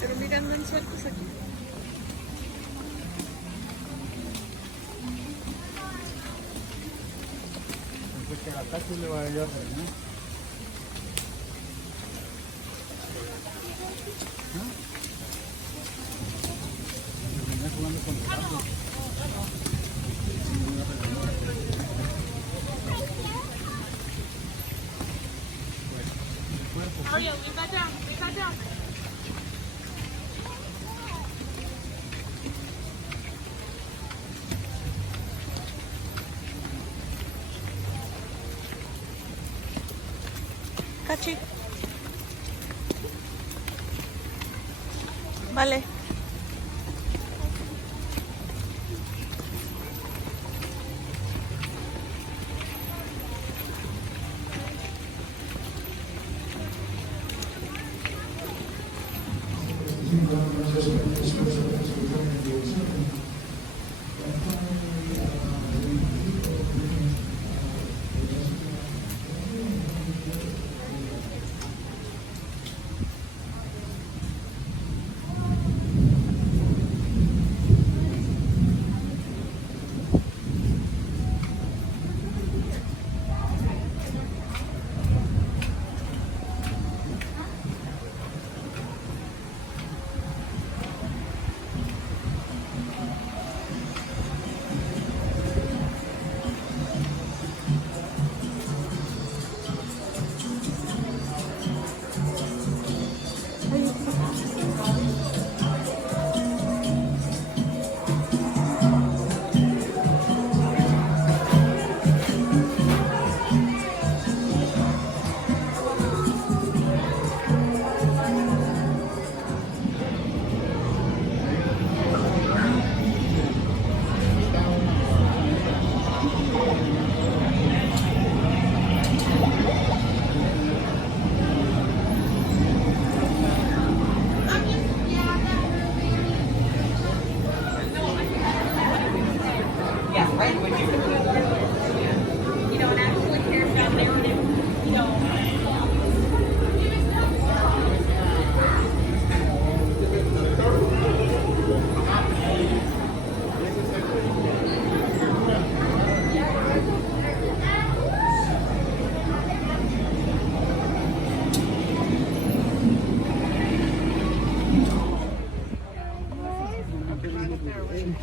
Pero mira, andan sueltos aquí. Después que la taxi le va a llevar, ¿no? Terminé jugando con el gato. Oye, leave that down, leave that down. Cachi. Vale.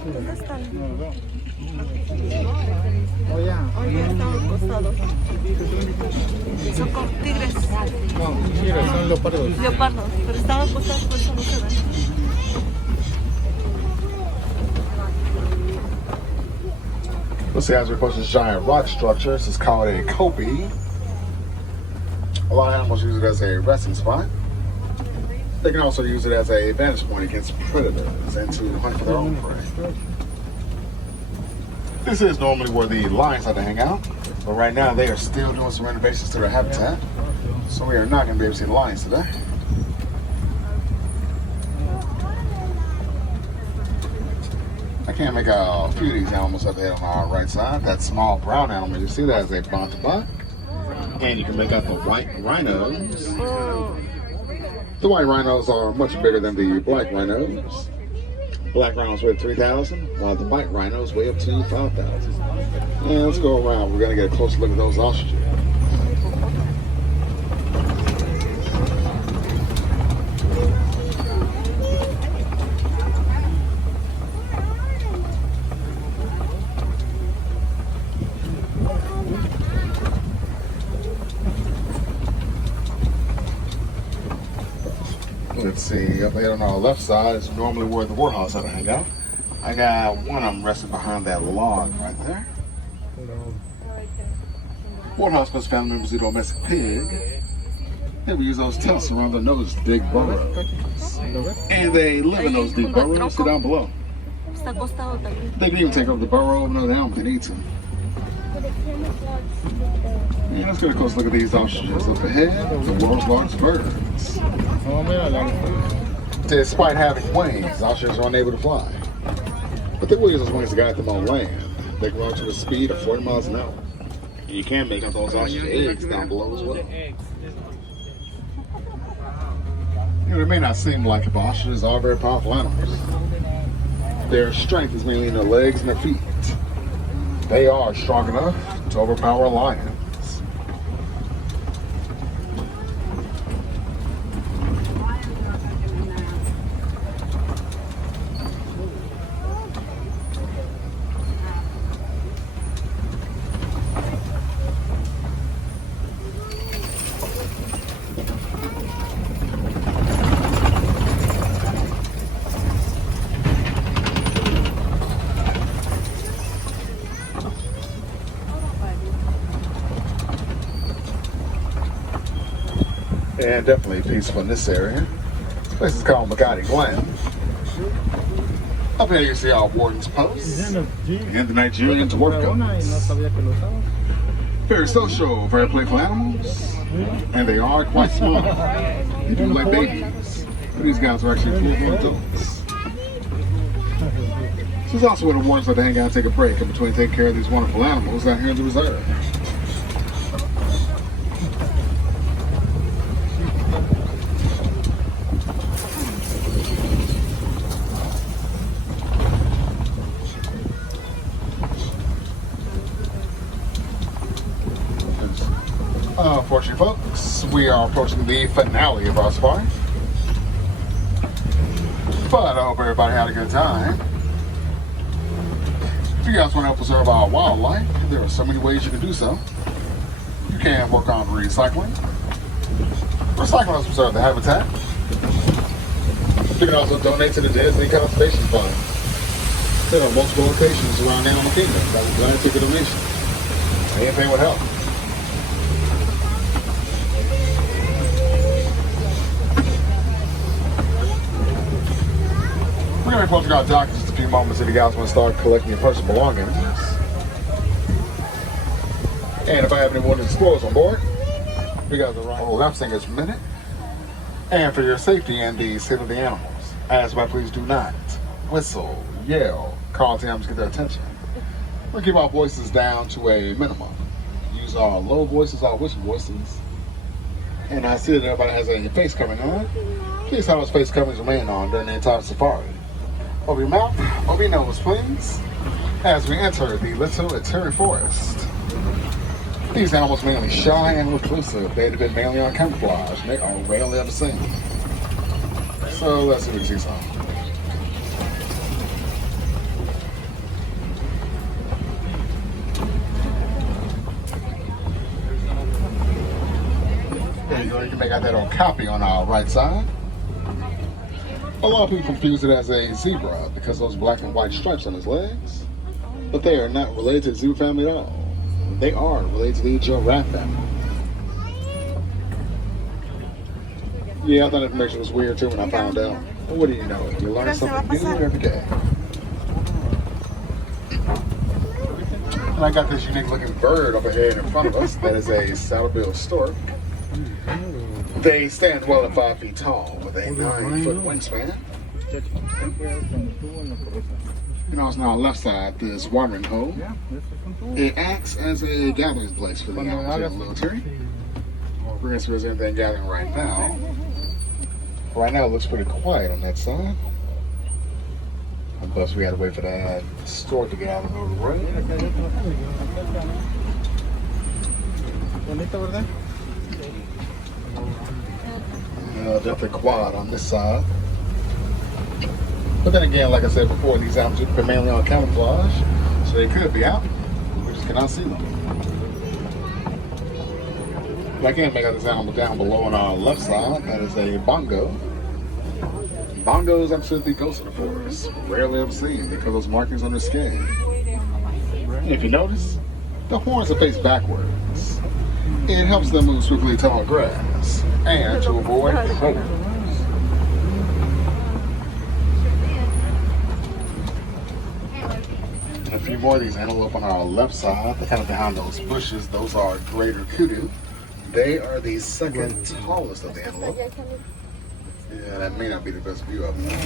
¿Dónde están? Oye, están acostados. Son como tigres. No, tigres, son leopardos. Leopardos, pero están acostados, por eso no se ven. Let's see, as we approach this giant rock structure, this is called a copy. A lot of animals use it as a resting spot. They can also use it as a vantage point against predators and to hunt for their own prey. This is normally where the lions like to hang out, but right now they are still doing some renovations to their habitat, so we are not going to be able to see the lions today. I can't make out a few of these animals up ahead on our right side. That small brown animal, you see that is a Pandora, and you can make out the white rhinos. The white rhinos are much bigger than the black rhinos. Black rhinos weigh 3,000, while the white rhinos weigh up to 5,000. And let's go around. We're going to get a closer look at those ostriches. Let's see, up ahead on our left side is normally where the warthogs like to hang out. I got one of them resting behind that log right there. Warthogs plus family members eat domestic pig. They will use those tusks around their nose to dig burrows. And they live in those deep burrows. You see down below. They can even take over the burrow of another animal can eat them. Yeah, let's get a close look at these ostriches up ahead, the world's largest birds. Despite having wings, ostriches are unable to fly. But they will use those wings to guide them on land. They can run to a speed of 40 miles an hour. And you can make out those ostrich eggs down below as well. And it may not seem like it, but ostriches are very powerful animals. Their strength is mainly in their legs and their feet. They are strong enough to overpower lions. And definitely peaceful in this area. This place is called Magadi Glen. Up here you see our warden's post and the Nigerians work goats. Very social, very playful animals, and they are quite small. They do like babies, but these guys are actually full-grown adults. This is also where the wardens like to hang out and take a break in between taking care of these wonderful animals out here in the reserve. Unfortunately, folks, we are approaching the finale of our safari. But I hope everybody had a good time. If you guys want to help preserve our wildlife, there are so many ways you can do so. You can work on recycling. Recycling helps preserve the habitat. You can also donate to the Disney Conservation Fund. There are multiple locations around Animal Kingdom that will glad to take a donation. Anything would help. We're going to be posting our dock in just a few moments if you guys want to start collecting your personal belongings. And if I have any more explorers on board, we got the right left singer's minute. And for your safety and the safety of the animals, as by please do not whistle, yell, call to animals to get their attention. We'll keep our voices down to a minimum. Use our low voices, our whistle voices. And I see that everybody has a face covering on. Please have those face coverings remain on during the entire safari. Over your mouth, over your nose, please. As we enter the little Octubre forest. These animals are mainly shy and reclusive. They have been mainly on camouflage. They are rarely ever seen. So let's see if we can see some. There you go. You can make out that old copy on our right side. A lot of people confuse it as a zebra because of those black and white stripes on his legs. But they are not related to the zebra family at all. They are related to the giraffe family. Yeah, I thought information was weird too when I found out. But what do you know? You learn something new every day. And I got this unique looking bird over here in front of us. That is a saddle-billed stork. They stand well at 5 feet tall with a 9-foot wingspan. And also on our left side, this watering hole. It acts as a gathering place for the animals in the military. We're going to see if there's anything gathering right now. Right now it looks pretty quiet on that side. Plus we had to wait for that stork to get out of the road. Definitely quiet on this side. But then again, like I said before, these animals are mainly on camouflage, so they could be out. We just cannot see them. But I can't make out this animal down below on our left side. That is a bongo. Bongos actually the ghosts of the forest. Rarely ever seen because of those markings on their skin. And if you notice, the horns are faced backwards. It helps them move swiftly tall grass and to avoid predators. A few more of these antelope on our left side, kind of behind those bushes. Those are greater kudu. They are the second tallest of the antelope. Yeah, that may not be the best view of them.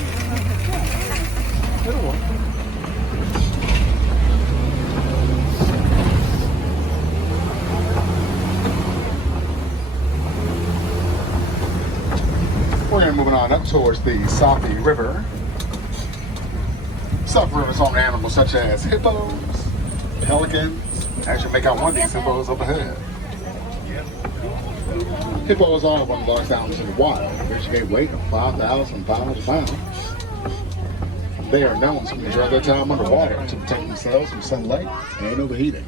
we're going to move on up towards the Safi River. Safi River is home to animals such as hippos, pelicans. Actually, make out one of these hippos up ahead. Hippos are one of the largest animals in the wild. They reach a weight of 5,500 pounds. They are known to enjoy their time underwater to protect themselves from sunlight and overheating.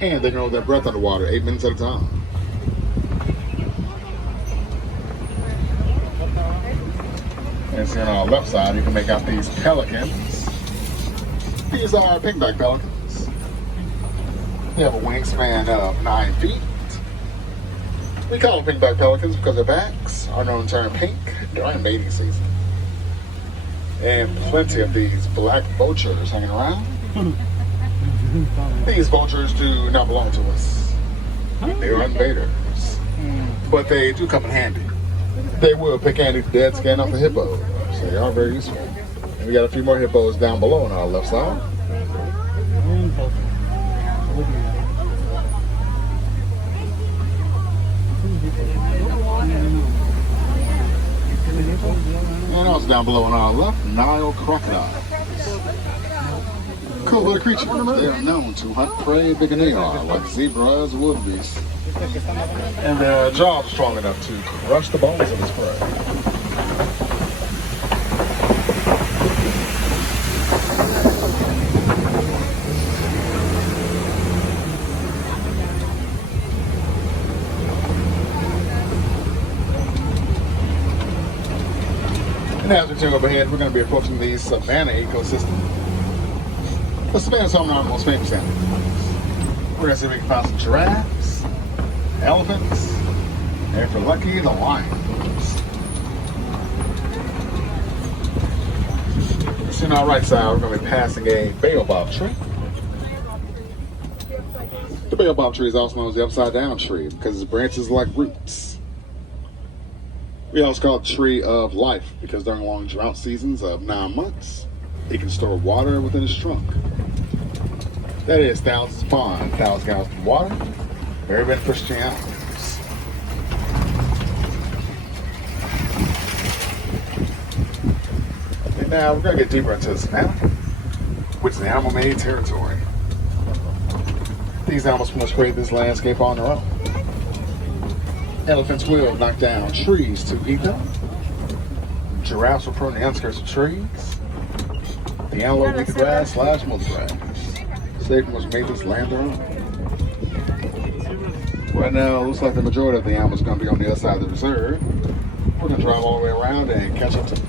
And they can hold their breath underwater 8 minutes at a time. And see on our left side, you can make out these pelicans. These are pink-backed pelicans. They have a wingspan of 9 feet. We call them pink-backed pelicans because their backs are known to turn pink during mating season. And plenty of these black vultures hanging around. These vultures do not belong to us. They are invaders. But they do come in handy. They will pick any dead skin off the hippo. So they are very useful. And we got a few more hippos down below on our left side. And also down below on our left, Nile crocodiles. Cool little creatures. They are known to hunt prey bigger than they are, like zebras, wildebeest. And their jaws are strong enough to crush the bones of its prey. And as we turn over ahead, we're going to be approaching the savanna ecosystem. The savanna is home to our most famous animals. We're going to see if we can find some giraffes, elephants, and if we're lucky, the lions. See on our right side, we're going to be passing a baobab tree. The baobab tree is also known as the upside down tree because its branches are like roots. We also call it tree of life because during long drought seasons of 9 months, it can store water within its trunk. That is thousands of ponds, 1,000 gallons of water, very beneficial to animals. And now we're going to get deeper into the savanna, which is an animal-made territory. These animals must create this landscape on their own. Elephants will knock down trees to eat them. Giraffes will prune the outskirts of trees. The antelope eat the grass / mow the grass. They must make this land their own. Right now, it looks like the majority of the animals are going to be on the other side of the reserve. We're going to drive all the way around and catch up to them.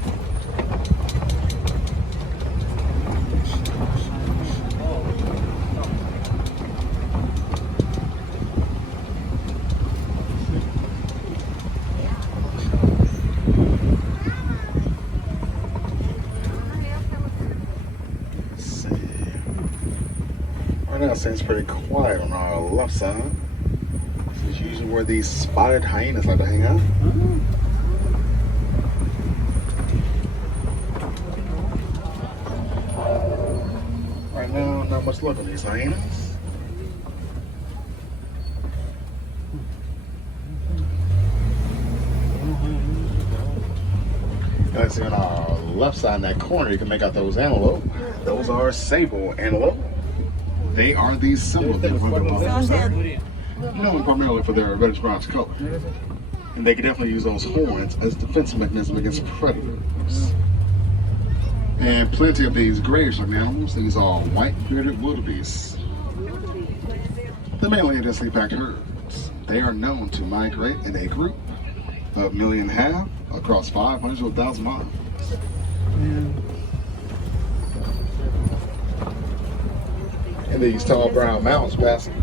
Right now it seems pretty quiet on our left side. This is usually where these spotted hyenas like to hang out. Right now, not much luck on these hyenas. Let's see on our left side in that corner, you can make out those antelope. Those are sable antelope. They are the symbol of the known primarily for their reddish bronze color. And they can definitely use those horns as a defense mechanism against predators. And plenty of these grayish-looking animals, these are white bearded wildebeests. They mainly in sleep-packed herds. They are known to migrate in a group of 1.5 million across 500 to 1,000 miles. And these tall brown mounds passing.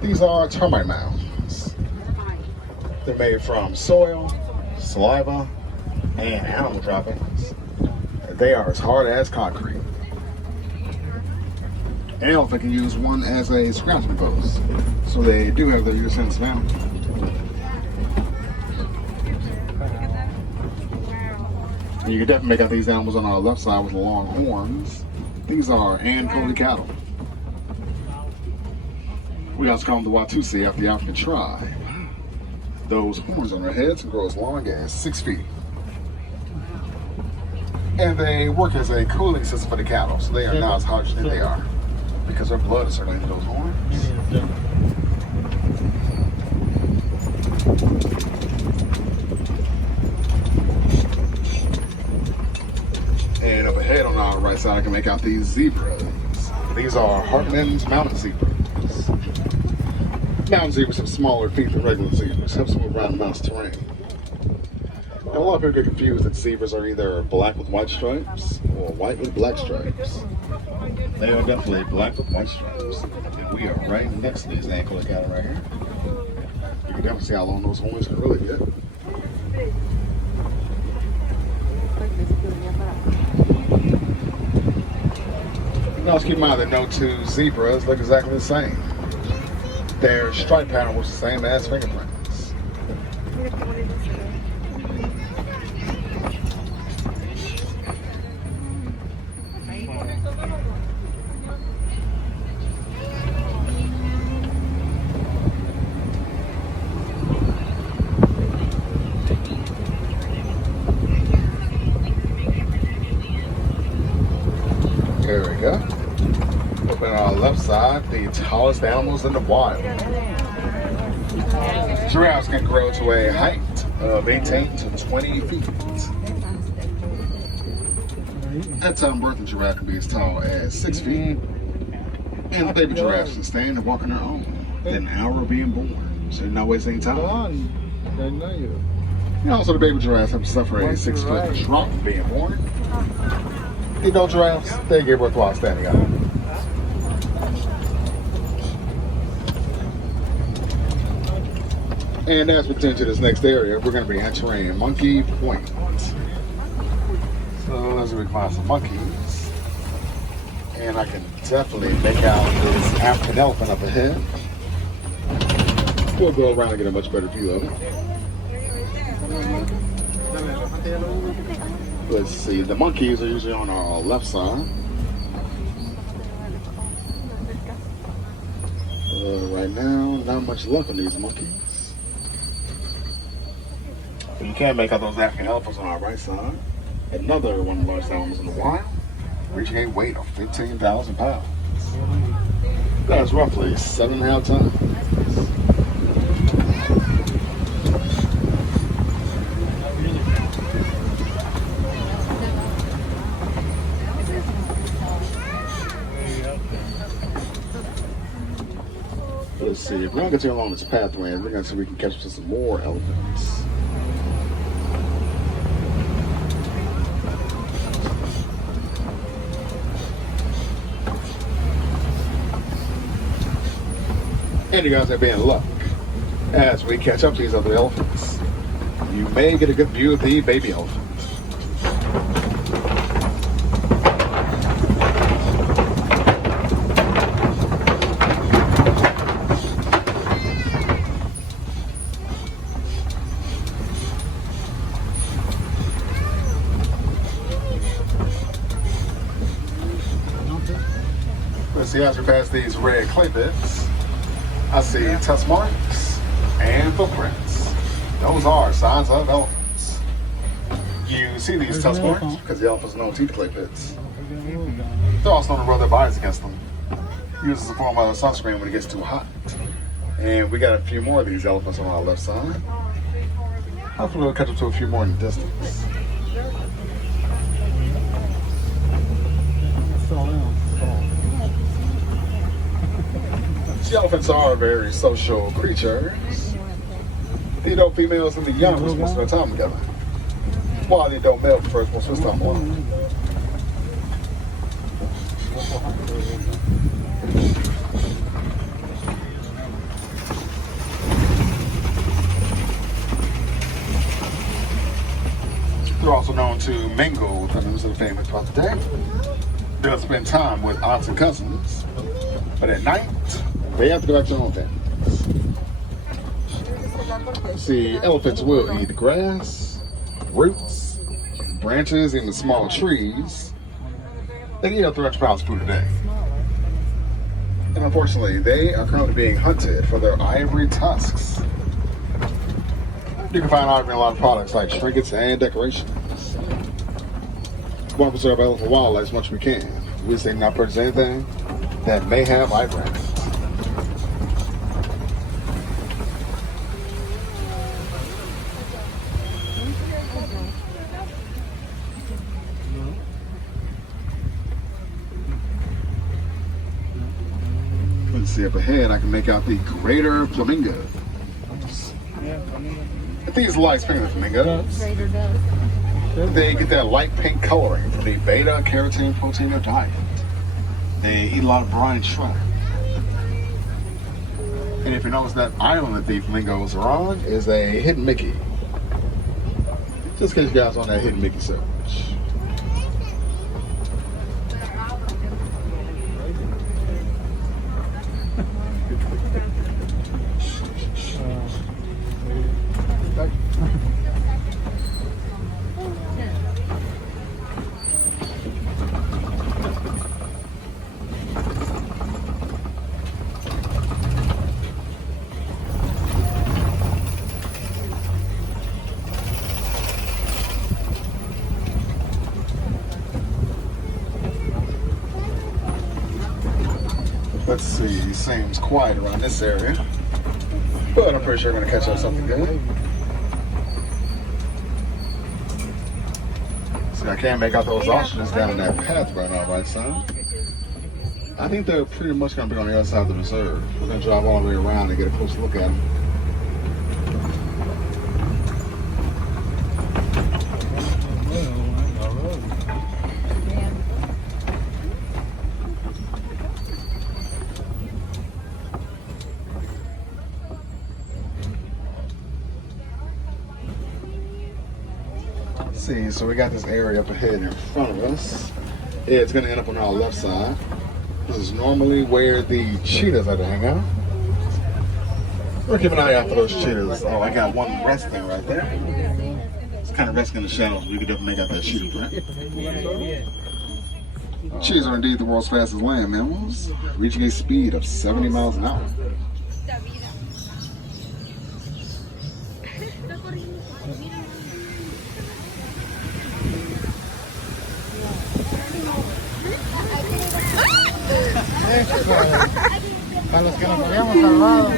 These are termite mounds. They're made from soil, saliva, and animal droppings. They are as hard as concrete. An elephant can use one as a scratching post, so they do have their use in savannah. And you can definitely make out these animals on our left side with long horns. These are Ankole cattle. We also call them the Watusi after the African tribe. those horns on their heads and grow as long as 6 feet. And they work as a cooling system for the cattle, so they are not as hot as they are because their blood is circulating those horns. And up ahead on our right side, I can make out these zebras. These are Hartman's mountain zebras. Mountain zebras have smaller feet than regular zebras, helps move around mountain terrain. And a lot of people get confused that zebras are either black with white stripes or white with black stripes. They are definitely black with white stripes. And we are right next to these ankle cattle right here. You can definitely see how long those horns can really get. Now let's keep in mind that no two zebras look exactly the same. Their stripe pattern was the same as fingerprints. There we go. Open on our left side, the tallest animals in the wild. Giraffes can grow to a height of 18 to 20 feet. At time birth, a giraffe can be as tall as 6 feet. And the baby giraffes can stand and walk on their own within an hour of being born. So you're not wasting time. And also the baby giraffes have to suffer a 6-foot drop from being born. You know, giraffes, they get birth while standing up. And as we continue to this next area, we're going to be entering Monkey Point. So as we find some monkeys, and I can definitely make out this African elephant up ahead. We'll go around and get a much better view of it. Let's see, the monkeys are usually on our left side. Right now, not much luck on these monkeys. But you can make out those African elephants on our right side. Another one of the largest animals in the wild, reaching a weight of 15,000 pounds. That is roughly 7.5 tons. Let's see, if we're going to continue along this pathway, we're going to see if we can catch up to some more elephants. And you guys have been in luck. As we catch up to these other elephants, you may get a good view of the baby elephant. Let's see, as we pass these red clay bits, I see tusk marks and footprints. Those are signs of elephants. You see these tusk marks because the elephants know teeth clay pits. They're also known to rub their bodies against them. Used as a form of sunscreen when it gets too hot. And we got a few more of these elephants on our left side. Hopefully we'll catch up to a few more in the distance. The elephants are very social creatures. The adult females and the young are supposed to spend time together, while the adult male prefers to spend time alone. They're also known to mingle with members of the family throughout the day. They'll spend time with aunts and cousins, but at night, they have to go back to their own families. See, elephants will eat grass, roots, branches, even small trees. They can eat up to 300 pounds of food a day. And unfortunately, they are currently being hunted for their ivory tusks. You can find art in a lot of products like trinkets and decorations. We want to preserve our local wildlife as much as we can. We say not purchase anything that may have eye brand. Let's see up ahead, I can make out the greater flamingos. I think it's light spinning the flamingos. They get that light pink coloring from the beta carotene protein of diet. They eat a lot of brine shrimp. And if you notice, that island that the flamingos are on is a hidden Mickey. Just in case you guys on that hidden Mickey search. Let's see, seems quiet around this area, but I'm pretty sure we're gonna catch up something good. See, I can't make out those ostriches down in that path right now, right side. I think they're pretty much gonna be on the other side of the reserve. We're gonna drive all the way around and get a close look at them. See, so we got this area up ahead in front of us. It's gonna end up on our left side. This is normally where the cheetahs like to hang out. We're keeping an eye out for those cheetahs. Oh, I got one resting right there. It's kind of resting in the shadows. We could definitely make out that cheetah print. Cheetahs are indeed the world's fastest land mammals, reaching a speed of 70 miles an hour. Para los que nos habíamos salvado.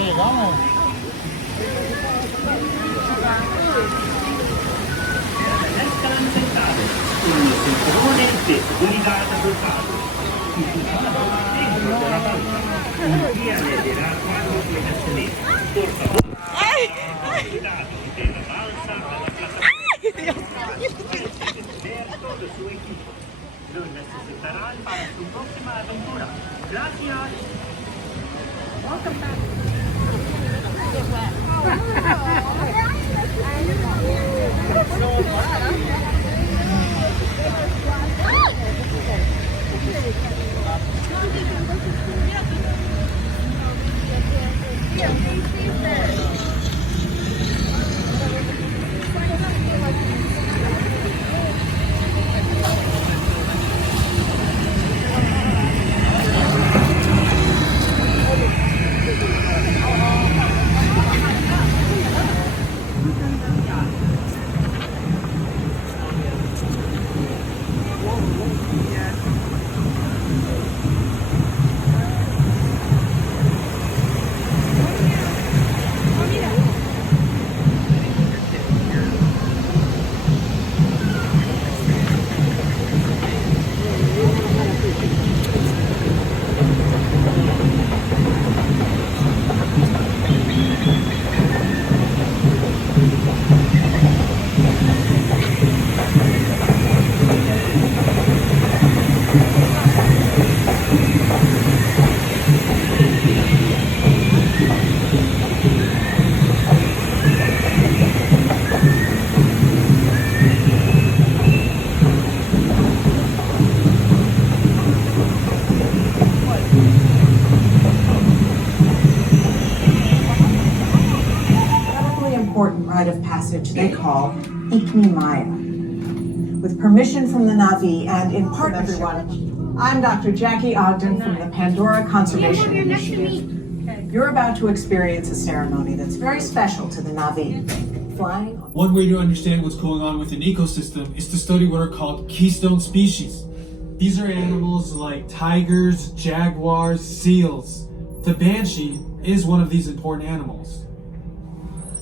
Llegamos. Lo necesitarán para su próxima aventura. Gracias. important rite of passage they call Ikmimaya. With permission from the Na'vi and in partnership, everyone, I'm Dr. Jackie Ogden from the Pandora Conservation Initiative. You're about to experience a ceremony that's very special to the Na'vi. Flying. One way to understand what's going on with an ecosystem is to study what are called keystone species. These are animals like tigers, jaguars, seals. The banshee is one of these important animals.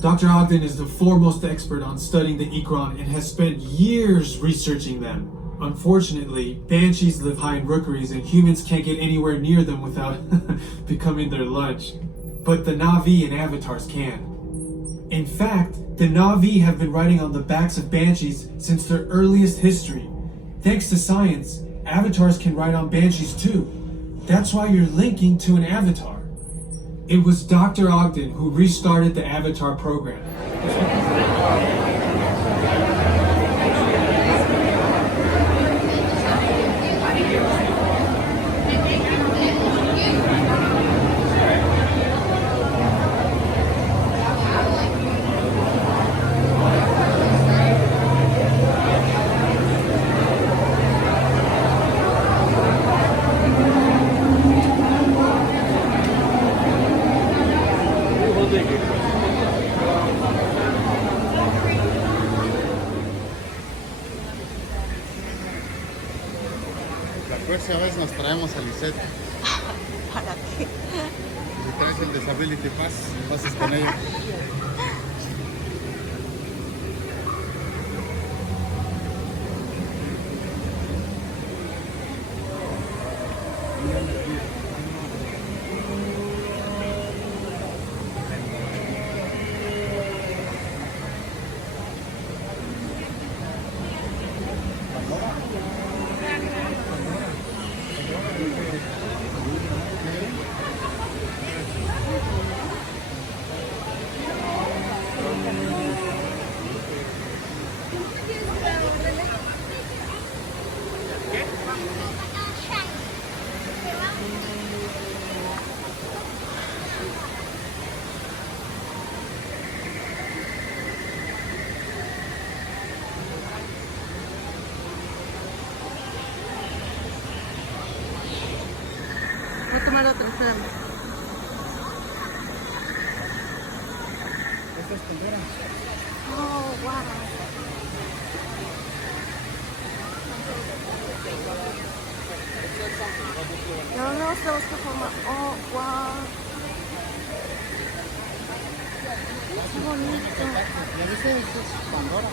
Dr. Ogden is the foremost expert on studying the ikran and has spent years researching them. Unfortunately, banshees live high in rookeries and humans can't get anywhere near them without becoming their lunch. But the Na'vi and avatars can. In fact, the Na'vi have been riding on the backs of banshees since their earliest history. Thanks to science, avatars can ride on banshees too. That's why you're linking to an avatar. It was Dr. Ogden who restarted the Avatar program. La próxima vez nos traemos a Lisette. ¿Para qué? Si traes el Disability Pass, pases con ella. Voy a tomar la tercera. Esta es Pandora. Oh, wow. ¿De dónde vas a esta forma? Oh, wow. Qué bonito. ¿Ya viste? Esta es Pandora.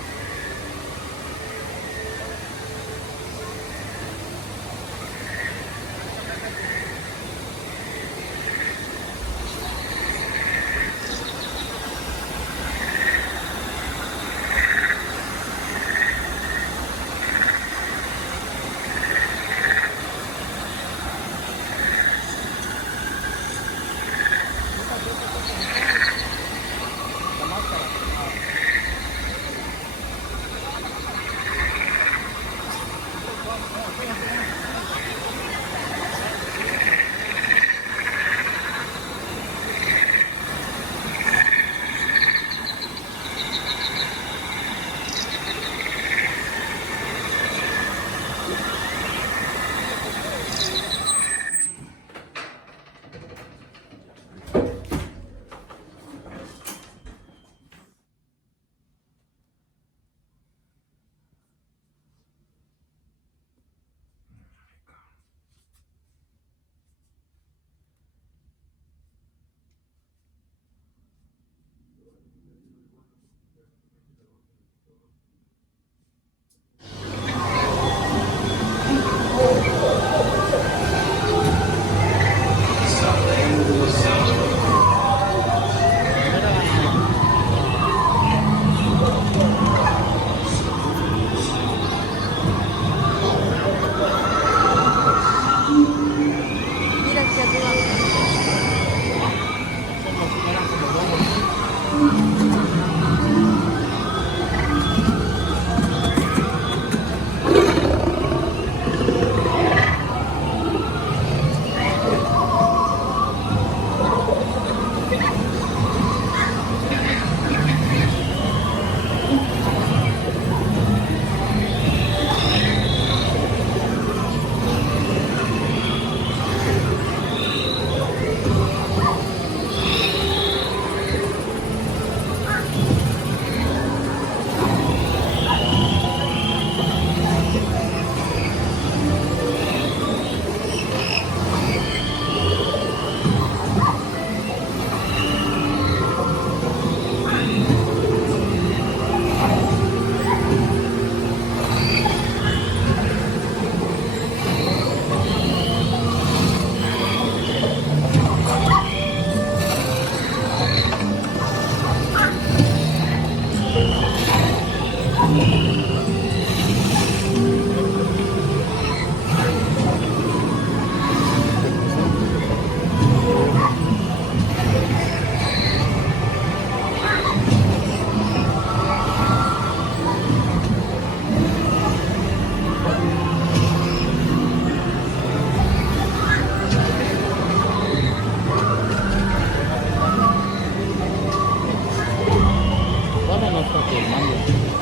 Todavía no está filmando.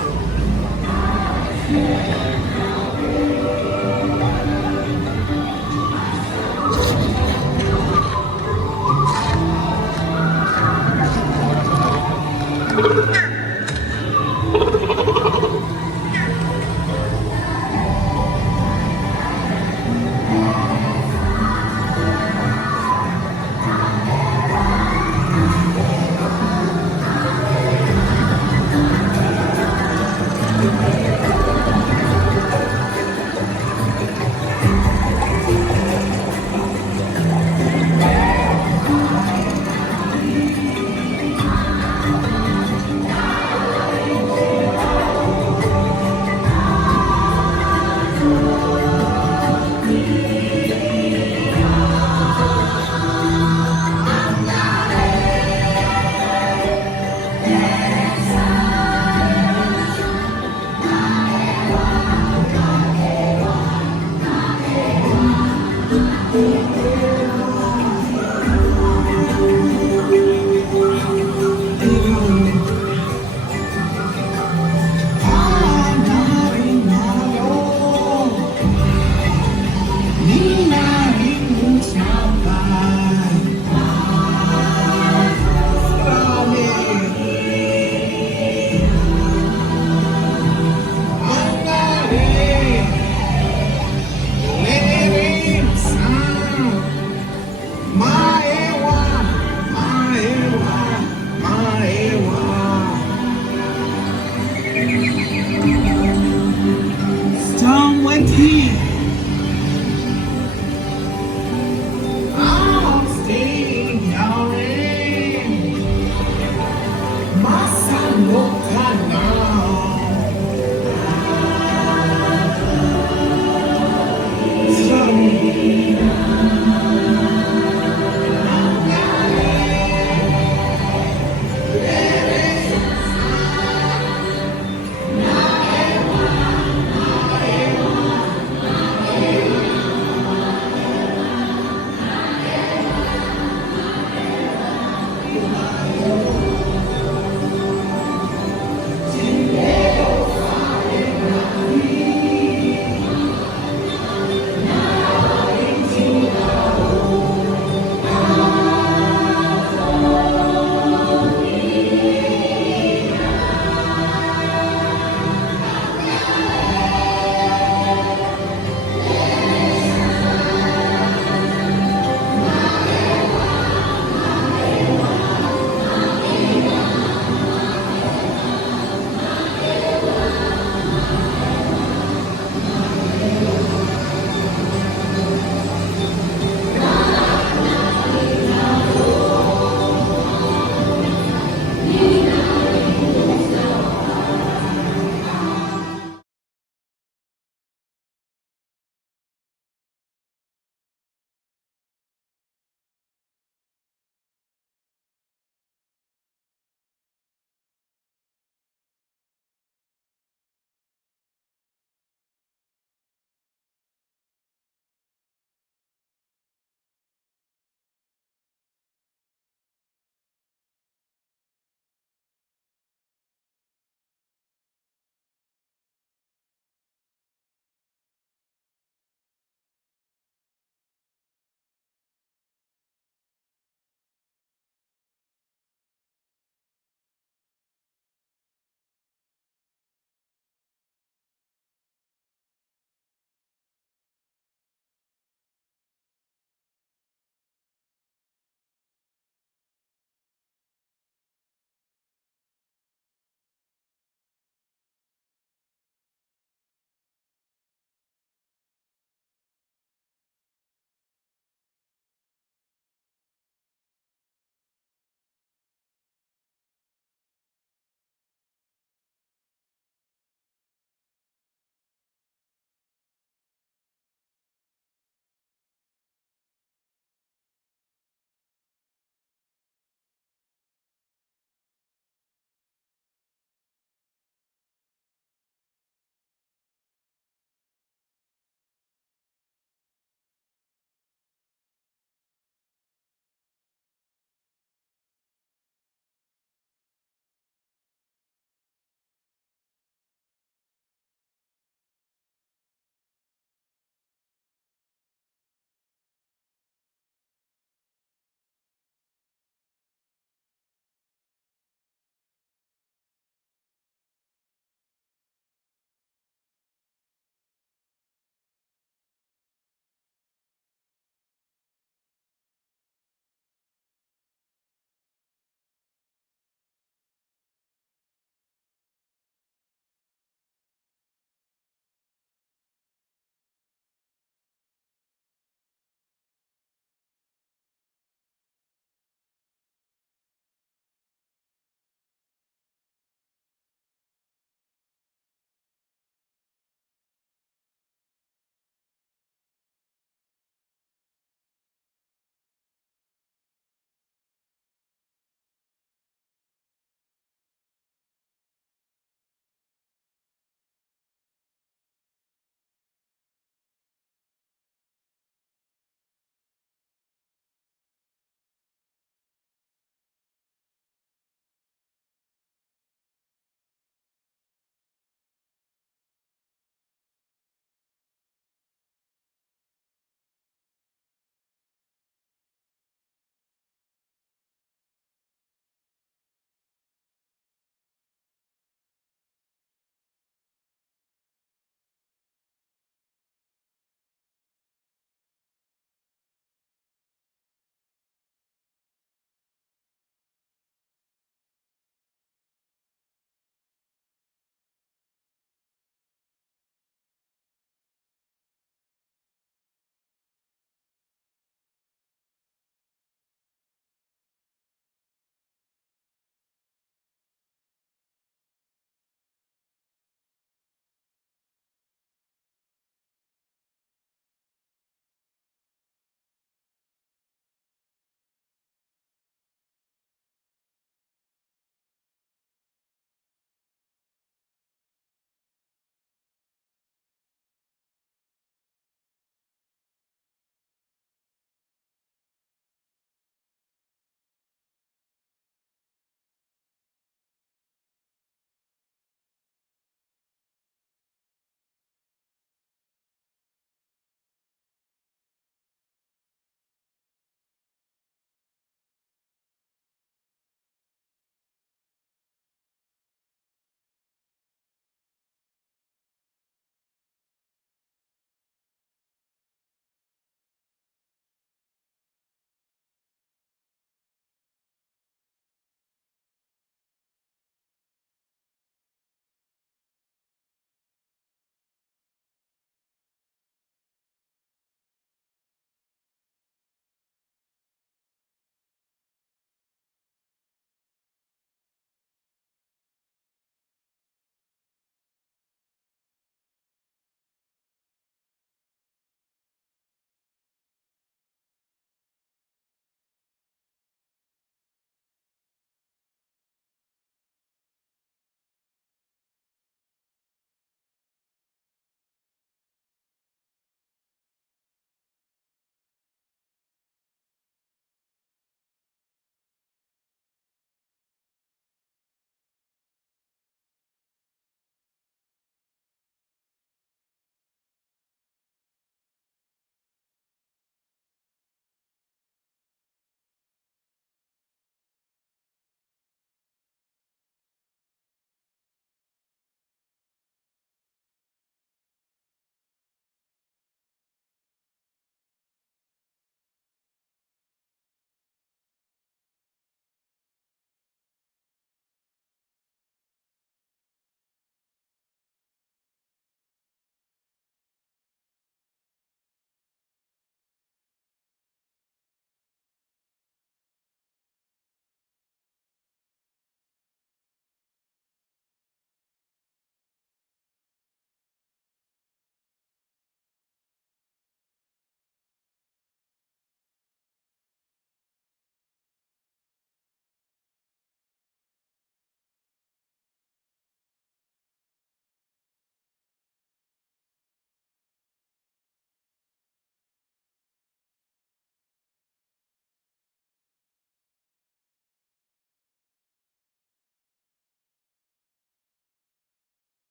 Thank you.